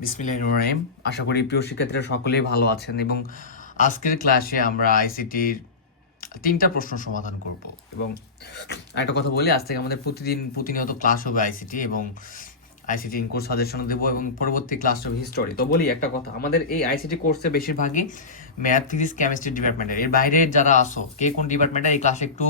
বিসমিল্লাহির রহমানির রহিম। আশা করি প্রিয় শিক্ষার্থীরা সকলেই ভালো আছেন এবং আজকের ক্লাসে আমরা আইসিটির 3টা প্রশ্ন সমাধান করব। এবং একটা কথা বলি, আজ থেকে আমাদের প্রতিনিয়ত ক্লাস হবে আইসিটি এবং আইসিটি ইন কোর্স সাজেশন দেবো এবং পরবর্তী ক্লাস হবে হিস্টোরি। তো বলি একটা কথা, আমাদের এই আইসিটি কোর্সে বেশিরভাগই ম্যাথ, ফিজিক্স, কেমিস্ট্রি ডিপার্টমেন্টের। এর বাইরে যারা আসো, কে কোন ডিপার্টমেন্টের, এই ক্লাসে একটু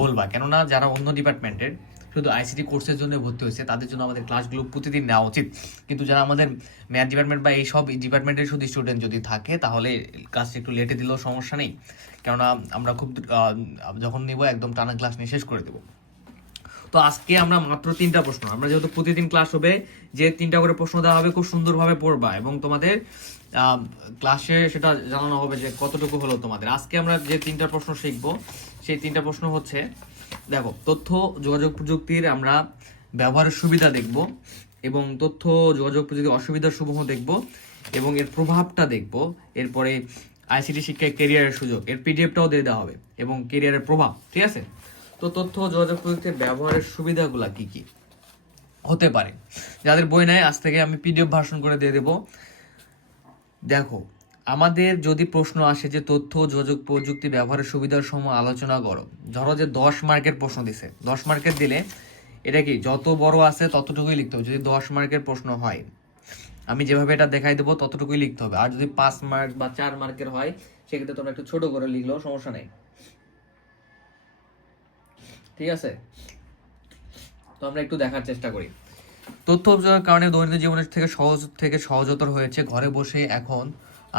বলবা, কেননা যারা অন্য ডিপার্টমেন্টের শুধু আইসিটি কোর্সের জন্য ভর্তি হয়েছে তাদের জন্য আমাদের ক্লাসগুলো প্রতিদিন নেওয়া উচিত। কিন্তু যারা আমাদের ম্যাথ ডিপার্টমেন্ট বা এই সব ডিপার্টমেন্টের শুধু স্টুডেন্ট যদি থাকে তাহলে ক্লাসটা একটু লেটে দিলেও সমস্যা নেই, কেননা আমরা খুব যখন নিব একদম টানা ক্লাস নিয়ে শেষ করে দেবো। তো আজকে আমরা মাত্র 3টা প্রশ্ন, আমরা যেহেতু প্রতিদিন ক্লাস হবে, যে 3টা করে প্রশ্ন দেওয়া হবে খুব সুন্দরভাবে পড়বা এবং তোমাদের ক্লাসে সেটা জানানো হবে যে কতটুকু হলো তোমাদের। আজকে আমরা যে 3টা প্রশ্ন শিখবো সেই 3টা প্রশ্ন হচ্ছে, দেখো, তথ্য যোগাযোগ প্রযুক্তির আমরা ব্যবহারের সুবিধা দেখব এবং তথ্য যোগাযোগ প্রযুক্তির অসুবিধা সমূহ দেখব এবং এর প্রভাবটা দেখব। এরপরে আইসিটি শিক্ষায় কেরিয়ারের সুযোগ, এর পিডিএফটাও দিয়ে দেওয়া হবে এবং কেরিয়ারের প্রভাব। ঠিক আছে? তো তথ্য যোগাযোগ প্রযুক্তির ব্যবহারের সুবিধাগুলো কি কি হতে পারে, যাদের বই নেয় আজ থেকে আমি পিডিএফ ভার্সন করে দিয়ে দেবো। দেখো, আমাদের যদি প্রশ্ন আসে যে তথ্য যোগাযোগ প্রযুক্তি ব্যবহারের সুবিধার সময় আলোচনা করো, ধরো যে 10 মার্কের প্রশ্ন দিছে, 10 মার্কের দিলে এটা কি যত বড় আছে ততটুকুই লিখতে হবে। যদি 10 মার্কের প্রশ্ন হয়, আমি যেভাবে এটা দেখাই দেবো ততটুকুই লিখতে হবে। আর যদি 5 মার্ক বা 4 মার্কের হয় সেক্ষেত্রে তোমরা একটু ছোট করে লিখলেও সমস্যা নেই। ঠিক আছে? তো আমরা একটু দেখার চেষ্টা করি। তথ্য অভিযোগের কারণে দৈনন্দিন জীবনের থেকে সহজতর হয়েছে। ঘরে বসে এখন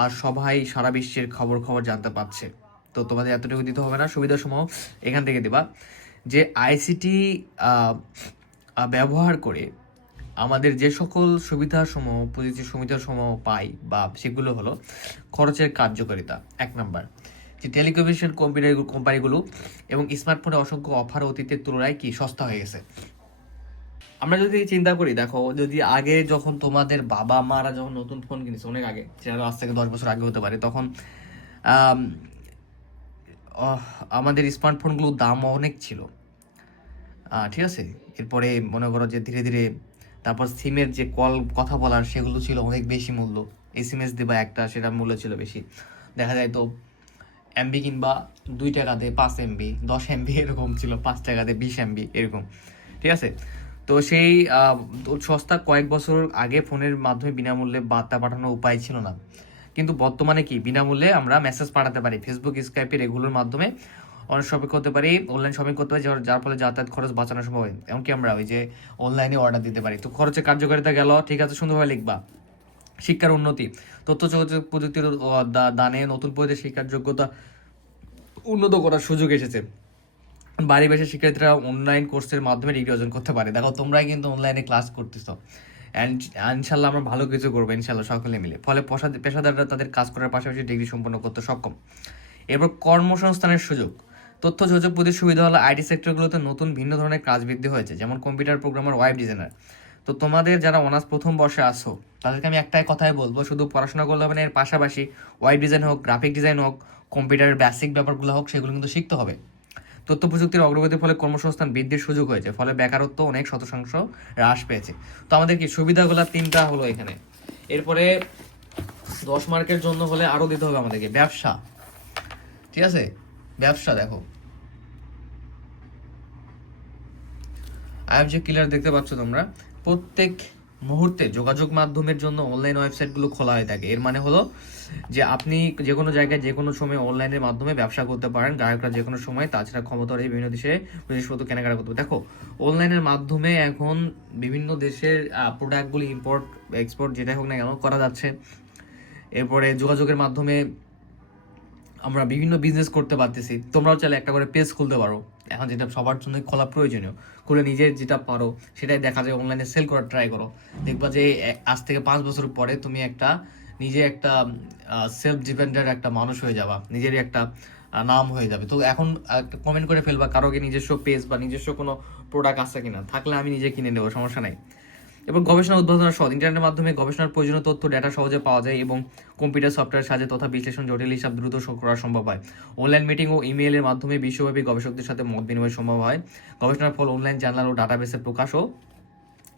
আর সবাই সারা বিশ্বের খবর জানতে পারছে। তো তোমাদের এতটুকু দিতে হবে না, সুবিধাসমূহ এখান থেকে দেবা যে আইসিটি ব্যবহার করে আমাদের যে সকল সুবিধাসমূহ প্রযুক্তির সুবিধাসমূহ পাই বা সেগুলো হলো খরচের কার্যকারিতা 1 নাম্বার, যে টেলিকমিউনিকেশন কোম্পানিগুলো এবং স্মার্টফোনে অসংখ্য অফার অতীতের তুলনায় কি সস্তা হয়ে গেছে। আমরা যদি চিন্তা করি, দেখো, যদি আগে যখন তোমাদের বাবা মারা যখন নতুন ফোন কিনেছে, অনেক আগে, সেটা আজ থেকে 10 বছর আগে হতে পারে, তখন আম, আমাদের স্মার্টফোনগুলোর দাম অনেক ছিল। ঠিক আছে? এরপরে মনে করো যে ধীরে ধীরে তারপর সিমের যে কথা বলার সেগুলো ছিল অনেক বেশি মূল্য। এসএমএস দিবা একটা, সেটা মূল্য ছিল বেশি। দেখা যায় তো এমবি কিনবা 2 টাকাতে 5 এমবি, 10 এমবি এরকম ছিল, 5 টাকাতে 20 এমবি এরকম। ঠিক আছে? তো সেই সস্তা কয়েক বছর আগে ফোনের মাধ্যমে বিনামূল্যে বার্তা পাঠানোর উপায় ছিল না, কিন্তু বর্তমানে কি বিনামূল্যে আমরা মেসেজ পাঠাতে পারি, ফেসবুক, স্কাইপের এগুলোর মাধ্যমে অনেক শপিং করতে পারি, অনলাইন শপিং করতে পারি, যার ফলে যাতায়াত খরচ বাঁচানো সম্ভব হয়। এমনকি আমরা ওই যে অনলাইনে অর্ডার দিতে পারি। তো খরচের কার্যকারিতা গেল, ঠিক আছে, সুন্দরভাবে লিখবা। শিক্ষার উন্নতি, তথ্য যোগাযোগ প্রযুক্তির দানে নতুন পদ্ধতিতে শিক্ষার যোগ্যতা উন্নত করার সুযোগ এসেছে। বাড়ি বসে শিক্ষার্থীরা অনলাইন কোর্সের মাধ্যমে ডিগ্রি অর্জন করতে পারে। দেখো, তোমরাই কিন্তু অনলাইনে ক্লাস করতেছো, অ্যান্ড ইনশাল্লাহ আমরা ভালো কিছু করবো ইনশাল্লাহ সকলে মিলে। ফলে পেশাদাররা তাদের কাজ করার পাশাপাশি ডিগ্রি সম্পন্ন করতে সক্ষম। এরপর কর্মসংস্থানের সুযোগ, তথ্য যোগাযোগ প্রযুক্তির সুবিধা হলো আইটি সেক্টরগুলোতে নতুন ভিন্ন ধরনের কাজ বৃদ্ধি হয়েছে, যেমন কম্পিউটার প্রোগ্রামার, ওয়েব ডিজাইনার। তো তোমাদের যারা অনার্স প্রথম বর্ষে আসো তাদেরকে আমি একটাই কথাই বলবো, শুধু পড়াশোনা করলে হবে না, এর পাশাপাশি ওয়েব ডিজাইন হোক, গ্রাফিক ডিজাইন হোক, কম্পিউটারের বেসিক ব্যাপারগুলো হোক, সেগুলো কিন্তু শিখতে হবে। তথ্য প্রযুক্তির অগ্রগতির ফলে কর্মসংস্থান বৃদ্ধির সুযোগ হয়েছে, ফলে বেকারত্ব অনেক শতাংশ হ্রাস পেয়েছে। তো আমাদের কি সুবিধাগুলো 3টা হলো এখানে। এরপরে 10 মার্কের জন্য হলে আরো দিতে হবে আমাদেরকে ব্যবসা। ঠিক আছে? ব্যবসা, দেখো আইএফ যে ক্লিয়ার দেখতে পাচ্ছ তোমরা, প্রত্যেক মুহূর্তে যোগাযোগ মাধ্যমের জন্য অনলাইন ওয়েবসাইটগুলো খোলা হয়ে থাকে। এর মানে হলো যে আপনি যে কোনো জায়গায় যে কোনো সময় অনলাইনের মাধ্যমে ব্যবসা করতে পারেন, গ্রাহকরা যে কোনো সময়, তাছাড়া ক্ষমতা রয়েছে বিভিন্ন দেশে জিনিসপত্র কেনাকাটা করতে পারে। দেখো, অনলাইনের মাধ্যমে এখন বিভিন্ন দেশের প্রোডাক্টগুলি ইম্পোর্ট এক্সপোর্ট যেটা হোক না কেন করা যাচ্ছে। এরপরে যোগাযোগের মাধ্যমে আমরা বিভিন্ন বিজনেস করতে পারতেছি। তোমরাও চাইলে একটা করে পেজ খুলতে পারো এখন, যেটা সবার জন্য খোলা প্রয়োজনীয়। খুলে নিজের যেটা পারো সেটাই দেখা যায় অনলাইনে সেল করার ট্রাই করো। দেখবা যে আজ থেকে 5 বছর পরে তুমি নিজে একটা সেলফ ডিপেন্ডেন্ট একটা মানুষ হয়ে যাবা, নিজেরই একটা নাম হয়ে যাবে। তো এখন কমেন্ট করে ফেলবা কারো কি নিজস্ব পেজ বা নিজস্ব কোনো প্রোডাক্ট আছে কিনা, থাকলে আমি নিজে কিনে নেবো, সমস্যা নাই। এবং গবেষণা উদ্ভাবনের সহজ, ইন্টারনেটের মাধ্যমে গবেষণার প্রয়োজনীয় তথ্য ডেটা সহজে পাওয়া যায় এবং কম্পিউটার সফটওয়্যার সাহায্যে তথা বিশ্লেষণ জটিল হিসাব দ্রুত করা সম্ভব হয়। অনলাইন মিটিং ও ইমেইলের মাধ্যমে বিশ্বব্যাপী গবেষকদের সাথে মত বিনিময় সম্ভব হয়। গবেষণার ফল অনলাইন জার্নাল ও ডাটাবেসের প্রকাশ ও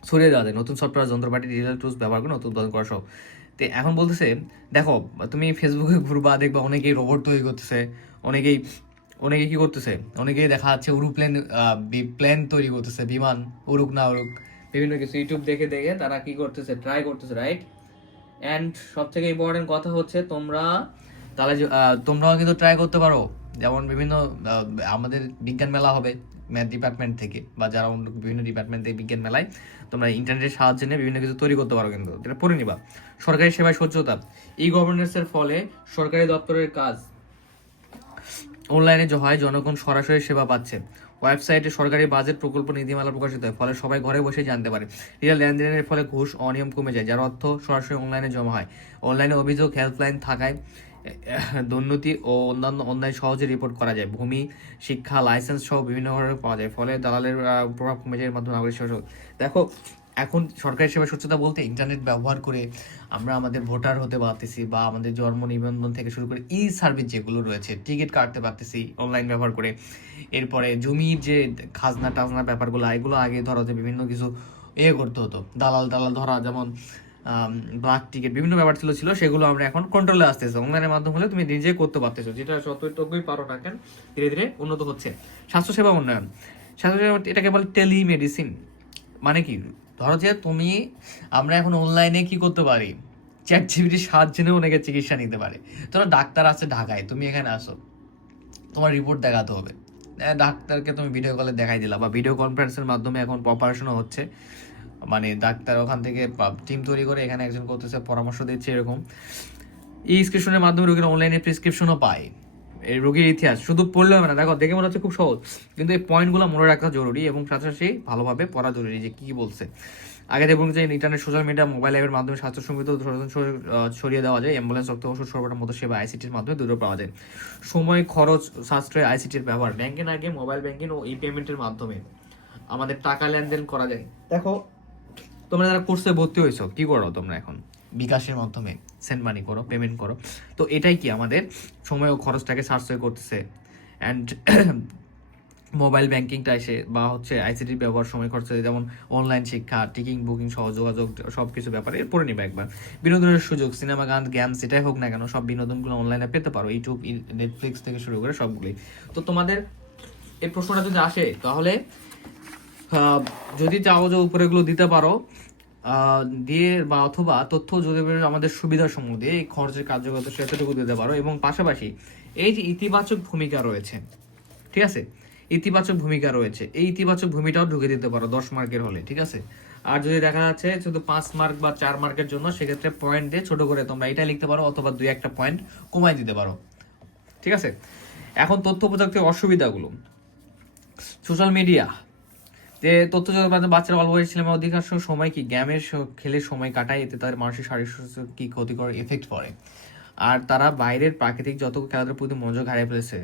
ছড়িয়ে দেওয়া যায়, নতুন সফটওয়্যার, যন্ত্রপাতি, ডিজিটাল টুলস ব্যবহার করে নতুন উৎপাদন করা সহ। তো এখন বলতেছে, দেখো তুমি ফেসবুকে ঘুরবা, দেখবা অনেকেই রোবট তৈরি করতেছে, অনেকেই অনেকে কি করতেছে, অনেকেই দেখা যাচ্ছে উড়ুপ্লেন প্লেন তৈরি করতেছে, বিমান উড়ুক না উড়ুক, বিভিন্ন কিছু ইউটিউব দেখে দেখে তারা কি করতেছে, ট্রাই করতেছে, রাইট। অ্যান্ড সব থেকে ইম্পর্টেন্ট কথা হচ্ছে তাহলে তোমরাও কিন্তু ট্রাই করতে পারো। যেমন বিভিন্ন আমাদের বিজ্ঞান মেলা হবে ম্যাথ ডিপার্টমেন্ট থেকে, বা যারা অন্য বিভিন্ন ডিপার্টমেন্ট থেকে বিজ্ঞান মেলায় তোমরা ইন্টারনেটের সাহায্যে নিয়ে বিভিন্ন কিছু তৈরি করতে পারো, কিন্তু এটা পড়ে নিবা। সরকারি সেবায় স্বচ্ছতা, ই গভর্নেন্সের ফলে সরকারি দপ্তরের কাজ অনলাইনে হয়, জনগণ সরাসরি সেবা পাচ্ছে। ওয়েবসাইটে সরকারি বাজেট, প্রকল্প, নীতিমালা প্রকাশিত হয়, ফলে সবাই ঘরে বসে জানতে পারে। ডিজিটাল লেনদেনের ফলে ঘুষ অনিয়ম কমে যায়, যার অর্থ সরাসরি অনলাইনে জমা হয়। অনলাইনে অভিযোগ হেল্পলাইন থাকায় দুর্নীতি ও অন্যান্য অন্যায় সহজে রিপোর্ট করা যায়। ভূমি, শিক্ষা, লাইসেন্স সহ বিভিন্ন ধরনের পাওয়া যায়, ফলে দালালের প্রভাব কমে যায়। এর মাধ্যমে নাগরিক সেবা। দেখো এখন সরকারি সেবা স্বচ্ছতা বলতে ইন্টারনেট ব্যবহার করে আমরা আমাদের ভোটার হতে পারতেছি, বা আমাদের জন্ম নিবন্ধন থেকে শুরু করে ই সার্ভিস যেগুলো রয়েছে, টিকিট কাটতে পারতেছি অনলাইন ব্যবহার করে। এরপরে জমির যে খাজনা টাজনা ব্যাপারগুলো, এগুলো আগে ধরো যে বিভিন্ন কিছু করতে হতো, দালাল টালাল ধরা, যেমন ব্ল্যাক টিকিট, বিভিন্ন ব্যাপার ছিল সেগুলো আমরা এখন কন্ট্রোলে আসতেছে। অনলাইনের মাধ্যমে হলে তুমি নিজে করতে পারতেছো, যেটা যতটুকুই পারো না কেন ধীরে ধীরে উন্নত হচ্ছে। স্বাস্থ্যসেবা উন্নয়ন, স্বাস্থ্যসেবা এটাকে বলে টেলিমেডিসিন। মানে কি, ধরো যে আমরা এখন অনলাইনে কি করতে পারি, চ্যাট জিপিটির সাহায্যে নিয়ে অনেকে চিকিৎসা নিতে পারে। ধরো ডাক্তার আছে ঢাকায়, তুমি এখানে আসো, তোমার রিপোর্ট দেখাতে হবে, ডাক্তারকে তুমি ভিডিও কলে দেখাই দিলা, বা ভিডিও কনফারেন্সের মাধ্যমে এখন অপারেশনও হচ্ছে, মানে ডাক্তার ওখান থেকে টিম তৈরি করে এখানে একজন করতেছে, পরামর্শ দিচ্ছে, এরকম এই স্ক্রিপশনের মাধ্যমে রোগীরা অনলাইনে প্রেসক্রিপশনও পায়। এই রোগীর ইতিহাস শুধু পড়লে হবে না, দেখো দেখে মনে হচ্ছে খুব সহজ, কিন্তু এই পয়েন্টগুলো মনে রাখা জরুরি এবং সাথে ভালোভাবে পড়া জরুরি যে কী বলছে। আগে দেখুন যে ইন্টারনেট, সোশ্যাল মিডিয়া, মোবাইল অ্যাপের মাধ্যমে স্বাস্থ্য সংবিত ছড়িয়ে দেওয়া যায়। অ্যাম্বুলেন্স, রক্ত, ওষুধ সরবরাহের মতো সেবা আইসিটির মাধ্যমে দ্রুত পাওয়া যায়। সময়, খরচ সাশ্রয়, আইসিটির ব্যবহার, ব্যাংকের আগে মোবাইল ব্যাংকিং ও ই পেমেন্টের মাধ্যমে আমাদের টাকা লেনদেন করা যায়। দেখো তোমরা যারা কোর্সে ভর্তি হয়েছো, কি করো তোমরা এখন, বিকাশের মাধ্যমে সেন্ড মানি করো, পেমেন্ট করো। তো এটাই কি আমাদের সময় ও খরচটাকে সাশ্রয় করতেছে। অ্যান্ড মোবাইল ব্যাংকিংটা এসে বা আইসিটির ব্যবহার সময় খরচ, যেমন অনলাইন শিক্ষা, টিকিং বুকিং সহ যোগাযোগ, সব কিছু ব্যাপারে পড়ে নিবে একবার। বিনোদনের সুযোগ, সিনেমা, গান, গেম, যেটাই হোক না কেন, সব বিনোদনগুলো অনলাইনে পেতে পারো, ইউটিউব, নেটফ্লিক্স থেকে শুরু করে সবগুলোই। তো তোমাদের এই প্রশ্নটা যদি আসে, তাহলে যদি চাও যে উপরেগুলো দিতে পারো, দিয়ে বা অথবা তথ্য যদি আমাদের সুবিধার সম্বন্ধে এই খরচের কার্যকরতা সেতটুকু দিতে পারো, এবং পাশাপাশি এই যে ইতিবাচক ভূমিকা রয়েছে, ঠিক আছে, ইতিবাচক ভূমিকা রয়েছে, এই ইতিবাচক ভূমিকাটাও ঢুকে দিতে পারো 10 মার্কের হলে, ঠিক আছে। আর যদি দেখা যাচ্ছে শুধু 5 মার্ক বা 4 মার্কের জন্য, সেক্ষেত্রে পয়েন্ট দিয়ে ছোট করে তোমরা এটা লিখতে পারো, অথবা 2-1 পয়েন্ট কমাই দিতে পারো, ঠিক আছে। এখন তথ্য প্রযুক্তির অসুবিধাগুলো, সোশ্যাল মিডিয়া, যে তথ্য যোগাযোগ, বাচ্চারা অল্প বয়সী ছেলেমেয়েরা অধিকাংশ সময় কি গেমের খেলে সময় কাটায়, এতে তাদের মানসিক শারীরিক সুস্থতা কি ক্ষতিকর এফেক্ট পড়ে। আর তারা বাইরের প্রাকৃতিক যত খেলাধুলার প্রতি মনোযোগ হারিয়ে ফেলেছে।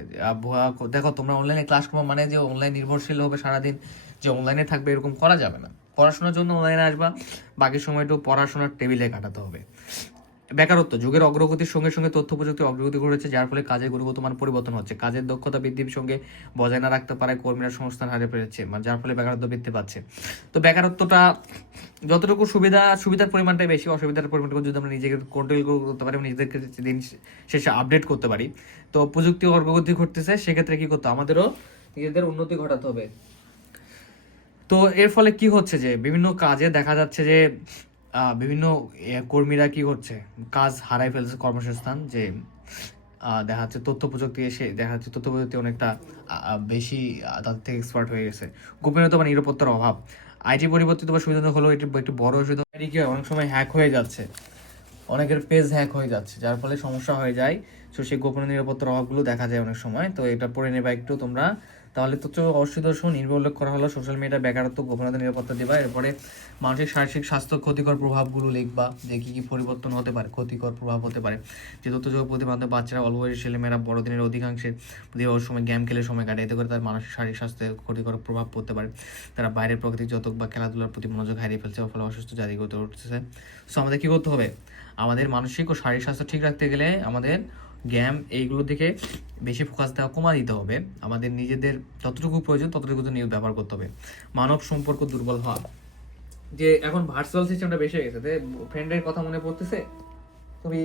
দেখো তোমরা অনলাইনে ক্লাস করবো মানে যে অনলাইন নির্ভরশীল হবে সারাদিন, যে অনলাইনে থাকবে, এরকম করা যাবে না। পড়াশোনার জন্য অনলাইনে আসবা, বাকি সময়টাও পড়াশোনার টেবিলে কাটাতে হবে। বেকারত্ব, যুগের অগ্রগতির সঙ্গে সঙ্গে তথ্য প্রযুক্তির অগ্রগতি ঘটেছে, যার ফলে কাজের গুণগত মান পরিবর্তন হচ্ছে। কাজের দক্ষতা বৃদ্ধির সঙ্গে বজায় না রাখতে পারে কর্মীরা সংস্থান হারিয়ে ফেলেছে, মানে যার ফলে বেকারত্ব বৃদ্ধি পাচ্ছে। তো বেকারত্বটা যতটুকু সুবিধার পরিমাণটাই বেশি, অসুবিধার পরিমাণটুকু যদি আমরা নিজেকে কন্ট্রোল করতে পারি, নিজেদেরকে দিন শেষে আপডেট করতে পারি, তো প্রযুক্তি অগ্রগতি ঘটতেছে, সেক্ষেত্রে কি করতে আমাদেরও নিজেদের উন্নতি ঘটাতে হবে। তো এর ফলে কি হচ্ছে যে বিভিন্ন কাজে দেখা যাচ্ছে যে বিভিন্ন কর্মীরা কি করছে, কাজ হারাই ফেলছে, কর্মসংস্থান, যে দেখা যাচ্ছে তথ্য প্রযুক্তি এসে দেখা যাচ্ছে তথ্য প্রযুক্তি অনেকটা বেশি তাদের থেকে এক্সপার্ট হয়ে গেছে। গোপনীয়তা বা নিরাপত্তার অভাব, আইটি পরিবর্তিত বা সুবিধা হলেও এটি একটু বড় অসুবিধা, কি অনেক সময় হ্যাক হয়ে যাচ্ছে, অনেকের পেজ হ্যাক হয়ে যাচ্ছে, যার ফলে সমস্যা হয়ে যায়। তো সেই গোপনীয় নিরাপত্তার অভাবগুলো দেখা যায় অনেক সময়। তো এটা পড়ে নেবা একটু তোমরা, তাহলে তথ্য অবশ্যই দর্শন নির্ভর উল্লেখ করা হলো সোশ্যাল মিডিয়া, বেকারত্ব, গোপনীয়তা, নিরাপত্তা দিবা। এরপরে মানসিক শারীরিক স্বাস্থ্য ক্ষতিকর প্রভাবগুলো লিখবা, যে কী কী পরিবর্তন হতে পারে, ক্ষতিকর প্রভাব হতে পারে। যে তথ্য যোগ প্রতিবন্ধী বাচ্চারা, অল্প বয়সী ছেলেমেয়েরা বড়দিনের অধিকাংশে দীর্ঘ সময় গেম খেলে সময় কাটে, এতে করে তার মানসিক শারীরিক স্বাস্থ্যে ক্ষতিকর প্রভাব পড়তে পারে। তারা বাইরের প্রাকৃতিক যতক বা খেলাধুলার প্রতি মনোযোগ হারিয়ে ফেলছে, ফলে অসুস্থ জাতি গড়ে উঠতেছে। সো আমাদের কী করতে হবে, আমাদের মানসিক ও শারীরিক স্বাস্থ্য ঠিক রাখতে গেলে আমাদের গেম এইগুলোর দিকে বেশি ফোকাস দেওয়া কমা দিতে হবে। আমাদের নিজেদের যতটুকু প্রয়োজন ততটুকু নিউজ ব্যবহার করতে হবে। মানব সম্পর্ক দুর্বল হওয়া, যে এখন ভার্চুয়াল সিস্টেমটা বেশি হয়ে গেছে, ফ্রেন্ডের কথা মনে পড়তেছে, তুমি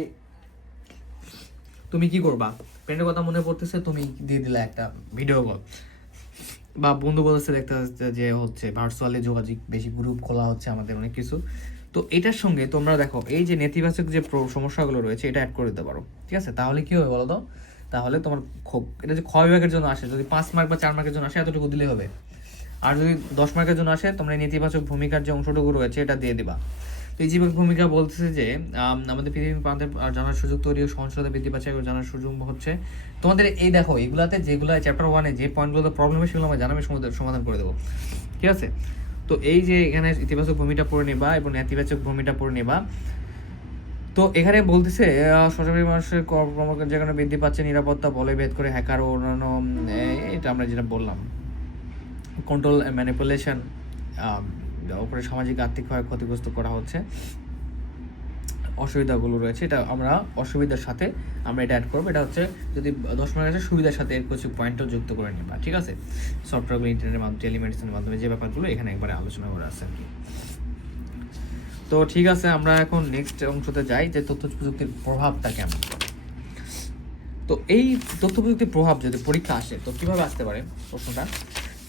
তুমি কি করবা? ফ্রেন্ডের কথা মনে পড়তেছে, তুমি দিয়ে দিলা একটা ভিডিও কল, বা বন্ধু বলতেছে দেখতে হচ্ছে যে হচ্ছে ভার্চুয়ালি যোগাযোগ বেশি, গ্রুপ খোলা হচ্ছে আমাদের অনেক কিছু। তো এটার সঙ্গে তোমরা দেখো এই যে নেতিবাচক যে সমস্যাগুলো রয়েছে এটা অ্যাড করে দিতে পারো, ঠিক আছে? তাহলে কি হবে বলো তো? তাহলে তোমার এটা যে ক্ষয় বিভাগের জন্য আসে, যদি 5 মার্ক বা 4 মার্কের জন্য আসে এতটুকু দিলে হবে। আর যদি 10 মার্কের জন্য আসে, তোমরা নেতিবাচক ভূমিকার যে অংশটুকু রয়েছে এটা দিয়ে দিবা। তো এই জীবক ভূমিকা বলতেছে যে আমাদের পৃথিবীর প্রান্তের জানার সুযোগ তৈরি ও সহনশীলতা বৃদ্ধি পাচ্ছে, জানার সুযোগ হচ্ছে তোমাদের এই দেখো এগুলাতে যেগুলো চ্যাপ্টার 1-এ যে পয়েন্টগুলোতে প্রবলেম হয় সেগুলো আমরা জানাবে সমাধান করে দেবো, ঠিক আছে? তো এই যে এখানে ইতিবাচক ভূমিটা পড়ে নেবা এবং নেতিবাচক ভূমিটা পড়ে নেবা। তো এখানে বলতেছে সরকারি মানুষের কর্মকাণ্ড যেখানে বৃদ্ধি পাচ্ছে, নিরাপত্তা বলে ভেদ করে হ্যাকার ও অন্যান্য এটা আমরা যেটা বললাম কন্ট্রোল ম্যানিপুলেশন, ওপরে সামাজিক আর্থিক ক্ষতিগ্রস্ত করা হচ্ছে, অসুবিধাগুলো রয়েছে, এটা আমরা অসুবিধার সাথে আমরা এটা অ্যাড করবো। এটা হচ্ছে যদি 10 মার্ক আছে সুবিধার সাথে এর কিছু পয়েন্টও যুক্ত করে নেবা, ঠিক আছে? সফটওয়্যারগুলো ইন্টারনেটের মাধ্যমে, টেলিমেডিসিনের মাধ্যমে যে ব্যাপারগুলো এখানে একবারে আলোচনা করা আছে আর কি। তো ঠিক আছে, আমরা এখন নেক্সট অংশতে যাই যে তথ্য প্রযুক্তির প্রভাবটা কেমন। তো এই তথ্য প্রযুক্তির প্রভাব যদি পরীক্ষা আসে তো কিভাবে আসতে পারে প্রশ্নটা?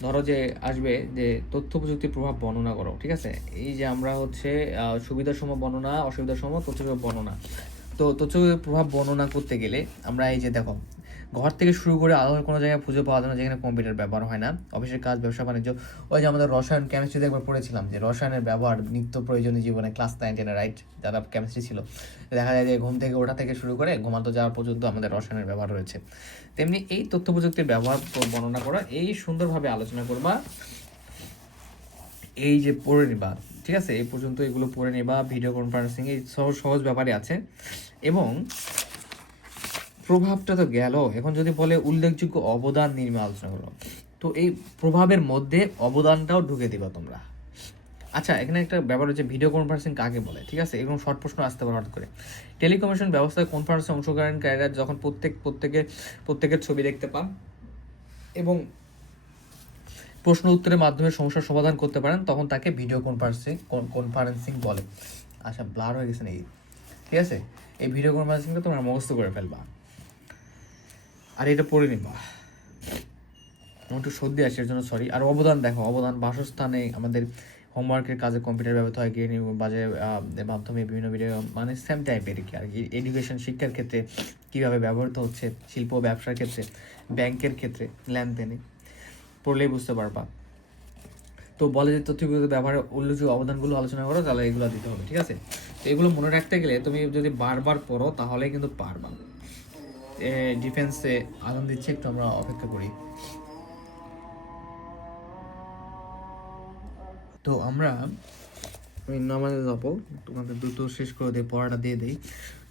ধরো যে আসবে যে তথ্য প্রযুক্তির প্রভাব বর্ণনা করো, ঠিক আছে? এই যে আমরা হচ্ছে সুবিধার সময় বর্ণনা, অসুবিধার সময় তথ্য বর্ণনা। তো তথ্য প্রভাব বর্ণনা করতে গেলে আমরা এই যে দেখো ঘর থেকে শুরু করে আলাদা কোনো জায়গায় খুঁজে পাওয়া যায় না যেখানে কম্পিউটার ব্যবহার হয় না, অফিসের কাজ, ব্যবসা বাণিজ্য, ওই যে আমাদের রসায়ন কেমিস্ট্রিতে একবার পড়েছিলাম যে রসায়নের ব্যবহার নিত্য প্রয়োজনীয় জীবনে, ক্লাস 9-10 রাইট, যারা কেমিস্ট্রি ছিল, দেখা যায় যে ঘুম থেকে ওঠা থেকে শুরু করে ঘুমাতে যাওয়ার পর্যন্ত আমাদের রসায়নের ব্যবহার রয়েছে। তেমনি এই তথ্য প্রযুক্তির ব্যবহার বর্ণনা করা, এই সুন্দরভাবে আলোচনা করবা, এই যে পড়ে নিবা, ঠিক আছে? এই পর্যন্ত এগুলো পড়ে নিবা, ভিডিও কনফারেন্সিং এই সহজ সহজ ব্যাপারে আছে। এবং প্রভাবটা তো গেল, এখন যদি বলে উল্লেখযোগ্য অবদান নিয়ে আলোচনা করো, তো এই প্রভাবের মধ্যে অবদানটাও ঢুকে দিবা তোমরা। আচ্ছা, এখানে একটা ব্যাপার হচ্ছে ভিডিও কনফারেন্সিং কাকে বলে, ঠিক আছে? এরকম শর্ট প্রশ্ন আসতে পারে হঠাৎ করে। টেলিকমিউনিকেশন ব্যবস্থায় কনফারেন্সে অংশগ্রহণকারীরা যখন প্রত্যেকের ছবি দেখতে পান এবং প্রশ্ন উত্তরের মাধ্যমে সমস্যার সমাধান করতে পারেন, তখন তাকে ভিডিও কনফারেন্সিং বলে। আচ্ছা, ব্লার হয়ে গেছে নাকি? ঠিক আছে, এই ভিডিও কনফারেন্সিংটা তোমরা মুখস্থ করে ফেলবা আর এটা পড়ে নিবা। একটু সর্দি আসে এর জন্য সরি। আর অবদান দেখো, অবদান বাসস্থানে, আমাদের হোমওয়ার্কের কাজে কম্পিউটার ব্যবহৃত হয়, গৃহিণী বাজারের মাধ্যমে বিভিন্ন ভিডিও, মানে সেম টাইপের আর কি। এডুকেশন, শিক্ষার ক্ষেত্রে কীভাবে ব্যবহৃত হচ্ছে, শিল্প ব্যবসার ক্ষেত্রে, ব্যাংকের ক্ষেত্রে, লেনদেনে, পড়লেই বুঝতে পারবা। তো বলে যে তথ্য ব্যবহারের উল্লেখযোগ্য অবদানগুলো আলোচনা করো, তাহলে এগুলো দিতে হবে, ঠিক আছে? তো এগুলো মনে রাখতে গেলে তুমি যদি বারবার পড়ো তাহলে কিন্তু পারবা। ডিফেন্সে আগুন দিচ্ছে, একটু আমরা অপেক্ষা করি। তো আমরা নামাজে যাবো, তোমাদের দ্রুত শেষ করে দিয়ে পড়াটা দিয়ে দিই।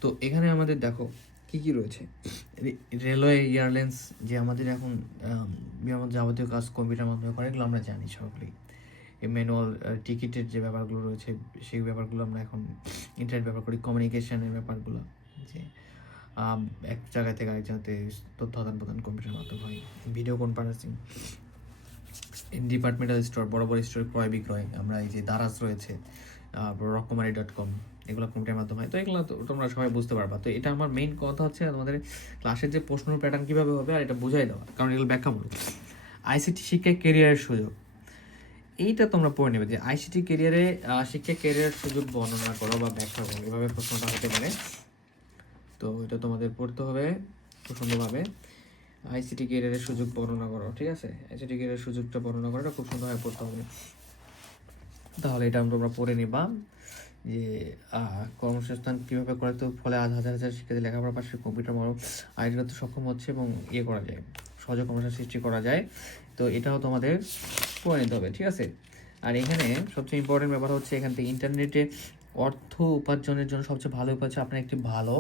তো এখানে আমাদের দেখো কি কি রয়েছে। রেলওয়ে, এয়ারলাইন্স, যে আমাদের এখন বিমান যাবতীয় কাজ কম্পিউটার মাধ্যমে করে, এগুলো আমরা জানি সকলেই। এই ম্যানুয়াল টিকিটের যে ব্যাপারগুলো রয়েছে সেই ব্যাপারগুলো আমরা এখন ইন্টারনেট ব্যবহার করি। কমিউনিকেশনের ব্যাপারগুলো, যে এক জায়গা থেকে আরেক জায়গাতে তথ্য আদান প্রদান কম্পিউটারের মাধ্যমে হয়। ভিডিও কনফারেন্সিং, ডিপার্টমেন্টাল স্টোর, বড় বড় স্টোর ক্রয় বিক্রয়, আমরা এই যে দারাজ রয়েছে, রকমারি.com, এগুলো কম্পিউটারের মাধ্যমে হয়। তো এগুলো তোমরা সবাই বুঝতে পারবা। তো এটা আমার মেইন কথা হচ্ছে তোমাদের ক্লাসের যে প্রশ্ন প্যাটার্ন কীভাবে হবে আর এটা বোঝাই দেওয়া, কারণ এগুলো ব্যাখ্যামূলক। আইসিটি শিক্ষায় কেরিয়ারের সুযোগ, এইটা তোমরা পড়ে নেবে যে আইসিটি কেরিয়ারে শিক্ষা কেরিয়ারের সুযোগ বর্ণনা করো বা ব্যাখ্যা করো, এভাবে প্রশ্নটা হতে পারে। তো এটা তোমাদের পড়তে হবে খুব সুন্দরভাবে। আইসিটি কেরিয়ারের সুযোগ বর্ণনা করো, ঠিক আছে? আইসিটি কেরিয়ারের সুযোগটা বর্ণনা করাটা খুব সুন্দরভাবে পড়তে হবে। তাহলে এটা তোমরা পড়ে নিবা যে কর্মসংস্থান কীভাবে করে, তো ফলে আজ হাজার হাজার শিক্ষার্থী লেখাপড়ার পাশে কম্পিউটার আইডি করতে সক্ষম হচ্ছে এবং করা যায়, সহজে কর্মসংস্থান সৃষ্টি করা যায়। তো এটাও তোমাদের পড়ে নিতে হবে, ঠিক আছে? আর এখানে সবচেয়ে ইম্পর্টেন্ট ব্যাপার হচ্ছে এখান থেকে ইন্টারনেটে অর্থ উপার্জনের জন্য সবচেয়ে ভালো উপায় হচ্ছে আপনার একটি ভালো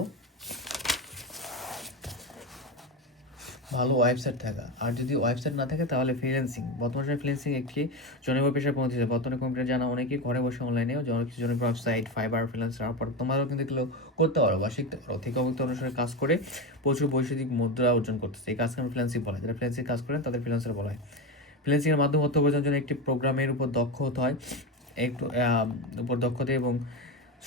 ওয়েবসাইট থাকা। আর যদি ওয়েবসাইট না থাকে তাহলে ফ্রিল্যান্সিং, বর্তমানে ফ্রিল্যান্সিং একটি জনপ্রিয় পেশায় পৌঁছেছে। বর্তমানে কম্পিউটার জানা অনেকেই ঘরে বসে অনলাইনে জনপ্রিয় ওয়েবসাইট, ফাইবার, ফ্রিল্যান্সার, আপওয়ার্ক, তোমরাও কিন্তু এগুলো করতে পারো বা শিখতে পারো। থেকে অভিজ্ঞতা অনুসারে কাজ করে প্রচুর বৈশ্বিক মুদ্রা অর্জন করতেছে। এই কাজকে ফ্রিল্যান্সিং বলা হয়। যারা ফ্রিল্যান্সিং কাজ করেন তাদের ফ্রিল্যান্সার বলা হয়। ফ্রিল্যান্সিংয়ের মাধ্যমে অর্থ উপার্জনের জন্য একটি প্রোগ্রামের উপর দক্ষ হতে হয়। একটু উপর দক্ষতা এবং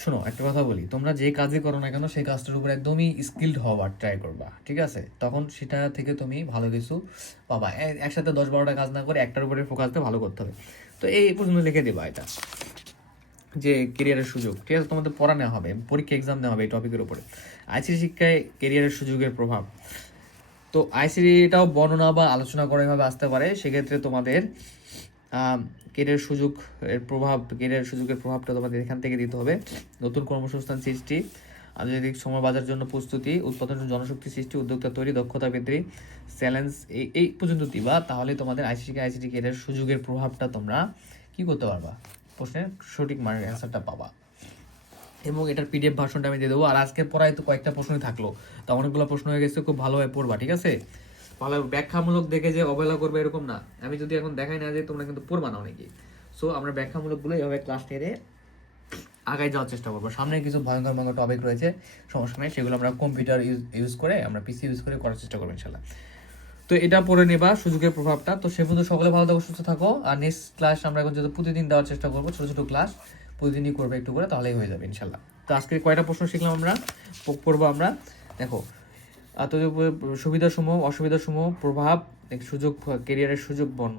শোনো একটা কথা বলি, তোমরা যে কাজই করো না কেন সেই কাজটার উপর একদমই স্কিলড হওয়ার ট্রাই করবা, ঠিক আছে? তখন সেটা থেকে তুমি ভালো কিছু পাবা। একসাথে 10-12টা কাজ না করে একটার উপরে ফোকাস দিয়ে ভালো করতে হবে। তো এই পর্যন্ত লিখে দিবা এটা, যে কেরিয়ারের সুযোগ, ঠিক আছে? তোমাদের পড়া নেওয়া হবে, পরীক্ষা এক্সাম নেওয়া হবে এই টপিকের উপরে, আইসিটি শিক্ষায় কেরিয়ারের সুযোগের প্রভাব। তো আইসিটিটাও বর্ণনা বা আলোচনা করা এভাবে আসতে পারে। সেক্ষেত্রে তোমাদের কেরিয়ার সুযোগ এর প্রভাব, কেরিয়ার সুযোগের প্রভাবটা তোমাদের এখান থেকে দিতে হবে। নতুন কর্মসংস্থান সৃষ্টি, আন্তর্জাতিক সময় বাজার জন্য প্রস্তুতি, উৎপাদন জনশক্তি সৃষ্টি, উদ্যোক্তা তৈরি, দক্ষতা বৃদ্ধি, চ্যালেঞ্জ, এই পর্যন্ত দিবা। তাহলে তোমাদের আইসিটি কেরিয়ার সুযোগের প্রভাবটা তোমরা কি করতে পারবা, প্রশ্নের সঠিক মানের অ্যান্সারটা পাবা। এবং এটার পিডিএফ ভার্সনটা আমি দিয়ে দেবো। আর আজকে পড়ায় তো কয়েকটা প্রশ্নই থাকলো, তা অনেকগুলো প্রশ্ন হয়ে গেছে, খুব ভালোভাবে পড়বা, ঠিক আছে? ভালো ব্যাখ্যামূলক দেখে যে অবহেলা করবে এরকম না, আমি যদি এখন দেখাই না যে তোমরা কিন্তু পড়বা না অনেকেই। সো আমরা ব্যাখ্যামূলকগুলো এইভাবে ক্লাস টেনে আগায় যাওয়ার চেষ্টা করবো। সামনে কিছু ভয়ঙ্কর ভয়ঙ্কর টপিক রয়েছে, সমস্যা নেই, সেগুলো আমরা কম্পিউটার ইউজ করে, আমরা পিসি ইউজ করে করার চেষ্টা করবো ইনশাল্লাহ। তো এটা পড়ে নেবা সুযোগের প্রভাবটা। তো সে পর্যন্ত সকলে ভালো থাকো, সুস্থ থাকো। আর নেক্সট ক্লাস আমরা এখন যেহেতু প্রতিদিন দেওয়ার চেষ্টা করবো, ছোটো ছোটো ক্লাস প্রতিদিনই করবে একটু করে, তাহলেই হয়ে যাবে ইনশাল্লাহ। তো আজকে কয়টা প্রশ্ন শিখলাম আমরা, পড়বো আমরা। দেখো, তো সুবিধাসমূহ, অসুবিধাসমূহ, প্রভাব, সুযোগ, কেরিয়ারের সুযোগ বর্ণনা।